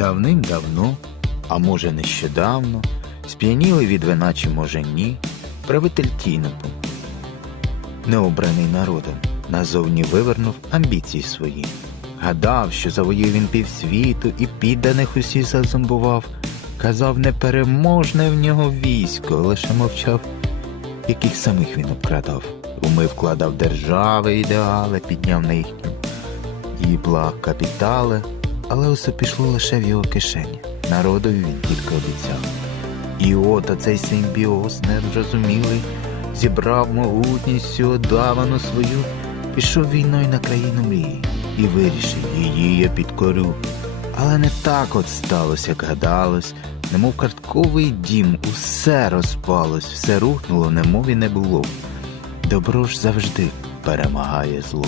Давним-давно, а може нещодавно, сп'яніли від вина чи може ні, правитель Тінопу, необраний народом, назовні вивернув амбіції свої. Гадав, що завоює він півсвіту і підданих усіх зазомбував. Казав непереможне в нього військо, лише мовчав, яких самих він обкрадав. Уми вкладав держави, ідеали, підняв на їхні дібла капітали, але усе пішло лише в його кишені. Народові він тільки обіцяв. І от оцей симбіоз незрозумілий зібрав могутність всю давану свою, пішов війною на країну мрії і вирішив, її я підкорю. Але не так от сталося, як гадалось, немов картковий дім, усе розпалось, все рухнуло, немов і не було. Добро ж завжди перемагає зло.